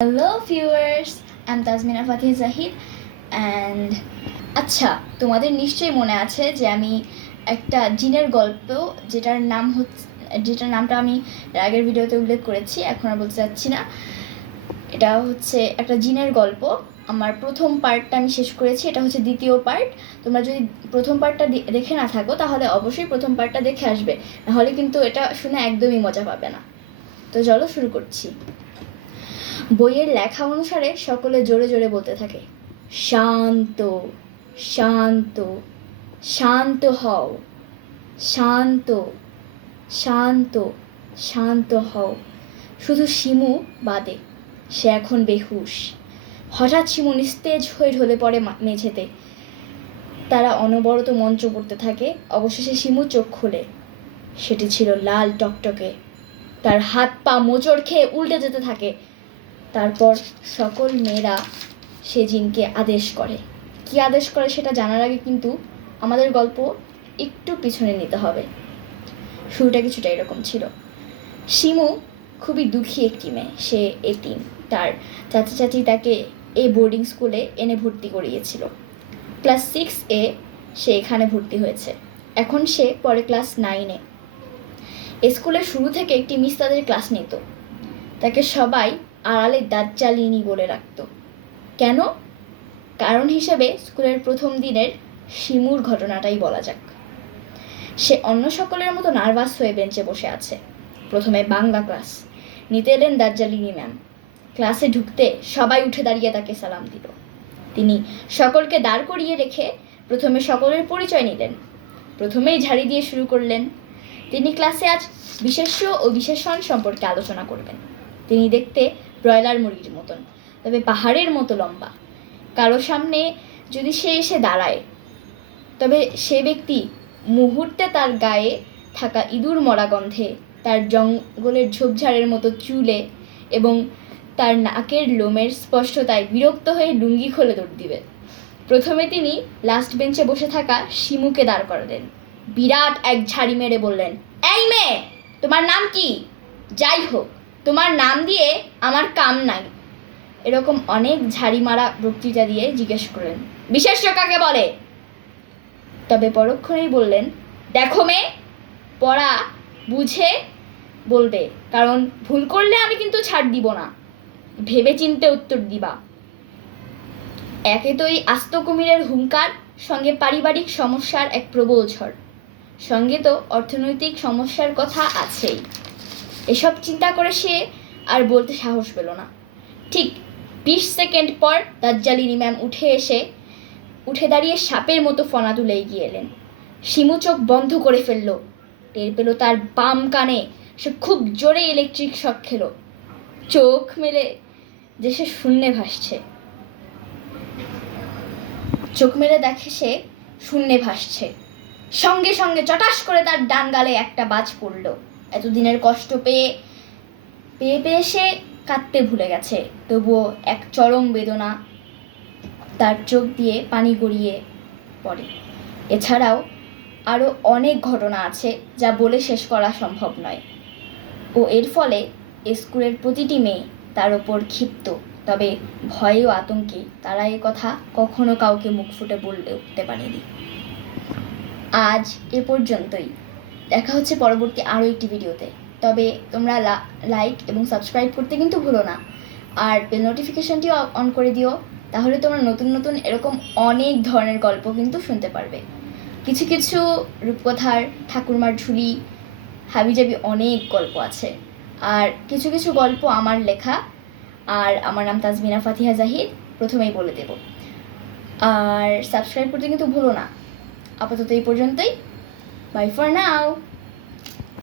Hello viewers I'm Tazmina Fatih Zahid and আচ্ছা তোমাদের নিশ্চয়ই মনে আছে যে আমি একটা জিনের গল্প, যেটার নাম হচ্ছে যেটার নামটা আমি আগের ভিডিওতে উল্লেখ করেছি, এখন আর বলতে চাচ্ছি না। এটা হচ্ছে একটা জিনের গল্প। আমার প্রথম পার্টটা আমি শেষ করেছি, এটা হচ্ছে দ্বিতীয় পার্ট তোমরা যদি প্রথম পার্টটা দেখে না থাকো, তাহলে অবশ্যই প্রথম পার্টটা দেখে আসবে। নাহলে কিন্তু এটা শুনে একদমই মজা পাবে না। তো চলো শুরু করছি। বইয়ের লেখা অনুসারে সকলে জোরে জোরে বলতে থাকে, শান্ত শান্ত শান্ত হও, শান্ত শান্ত শান্ত হও। শুধু শিমু বাদে, সে এখন বেহুশ। হঠাৎ শিমু নিস্তেজ হয়ে ঢলে পড়ে মেঝেতে। তারা অনবরত মন্ত্র পড়তে থাকে, অবশেষে শিমু চোখ খুলে। সেটি ছিল লাল টকটকে। তার হাত পা মোচড় খেয়ে উল্টে যেতে থাকে। তারপর সকল মেয়েরা সে জিনকে আদেশ করে। কি আদেশ করে সেটা জানার আগে কিন্তু আমাদের গল্প একটু পিছনে নিতে হবে। শুরুটা কিছুটা এরকম ছিল। শিমু খুবই দুঃখী একটি মেয়ে। সে এতিম। তার চাচা চাচি তাকে এই বোর্ডিং স্কুলে এনে ভর্তি করিয়েছিল। ক্লাস সিক্স এ সে এখানে ভর্তি হয়েছে। এখন সে পরে ক্লাস নাইনে স্কুলের শুরু থেকে একটি মিস তাদের ক্লাস নিত। তাকে সবাই আড়ালে দাজ্জালিনী বলে রাখত। কেন? কারণ হিসেবে স্কুলের প্রথম দিনের শিমুর ঘটনাটাই বলা যাক। সে অন্য সকলের মতো নার্ভাস হয়ে বেঞ্চে বসে আছে। প্রথমে বাংলা ক্লাস। নিতে এলেন দাজ্জালিনী ম্যাম। ক্লাসে ঢুকতে সবাই উঠে দাঁড়িয়ে তাকে সালাম দিল। তিনি সকলকে দাঁড় করিয়ে রেখে প্রথমে সকলের পরিচয় নিলেন। প্রথমেই ঝাড়ি দিয়ে শুরু করলেন। তিনি ক্লাসে আজ বিশেষ্য ও বিশেষণ সম্পর্কে আলোচনা করবেন। তিনি দেখতে ব্রয়লার মুরগির মতন, তবে পাহাড়ের মতো লম্বা। কারও সামনে যদি সে এসে দাঁড়ায়, তবে সে ব্যক্তি মুহূর্তে তার গায়ে থাকা ইঁদুর মরা গন্ধে, তার জঙ্গলের ঝোপঝাড়ের মতো চুলে এবং তার নাকের লোমের স্পষ্টতায় বিরক্ত হয়ে লুঙ্গি খোলে দৌড় দিবে। প্রথমে তিনি লাস্ট বেঞ্চে বসে থাকা শিমুকে দাঁড় করালেন। বিরাট এক ঝাড়ি মেরে বললেন, এই মেয়ে, তোমার নাম কি? যাই হোক তোমার নাম দিয়ে আমার কাম নাই। এরকম অনেক ঝাড়ি মারা বক্তৃতা দিয়ে জিজ্ঞেস করলেন বিশেষ্য কাকে বলে? তবে পরক্ষণেই বললেন, দেখো মেয়ে, পড়া, বুঝে বলবে, কারণ ভুল করলে আমি কিন্তু ছাড় দিব না। ভেবে চিনতে উত্তর দিবা। একে তো এই আস্ত কুমিরের হুঙ্কার, সঙ্গে পারিবারিক সমস্যার এক প্রবল ঝড়। সঙ্গে তো অর্থনৈতিক সমস্যার কথা আছেই। এসব চিন্তা করে সে আর বলতে সাহস পেল না। ঠিক বিশ সেকেন্ড পর দাজ্জালিনী ম্যাম উঠে এসে, উঠে দাঁড়িয়ে সাপের মতো ফনা তুলে এগিয়ে এলেন। শিমু চোখ বন্ধ করে ফেলল। টের পেল তার বাম কানে সে খুব জোরে ইলেকট্রিক শক খেলো। চোখ মেলে যে সে শূন্যে ভাসছে। চোখ মেলে দেখে সে শূন্যে ভাসছে। সঙ্গে সঙ্গে চটাস করে তার ডান গালে একটা বাজ পড়ল। এতদিনের কষ্ট পেয়ে পেয়ে পেয়ে সে কাঁদতে ভুলে গেছে। তবুও এক চরম বেদনা তার চোখ দিয়ে পানি গড়িয়ে পড়ে। এছাড়াও আরও অনেক ঘটনা আছে যা বলে শেষ করা সম্ভব নয়। ও এর ফলে স্কুলের প্রতিটি মেয়ে তার ওপর ক্ষিপ্ত, তবে ভয়ে ও আতঙ্কে। তারা এ কথা কখনো কাউকে মুখ ফুটে বললে উঠতে পারেনি। আজ এ পর্যন্তই। দেখা হচ্ছে পরবর্তী আরও একটি ভিডিওতে। তবে তোমরা লাইক এবং সাবস্ক্রাইব করতে কিন্তু ভুলো না। আর বেল নোটিফিকেশনটিও অন করে দিও, তাহলে তোমরা নতুন নতুন এরকম অনেক ধরনের গল্প কিন্তু শুনতে পারবে। কিছু কিছু রূপকথার, ঠাকুরমার ঝুলি, হাবিজাবি অনেক গল্প আছে। আর কিছু কিছু গল্প আমার লেখা, আর আমার নাম তাজমিনা ফাতিহা জাহিদ, প্রথমেই বলে দেব। আর সাবস্ক্রাইব করতে কিন্তু ভুলো না। আপাতত এই পর্যন্তই। Bye for now!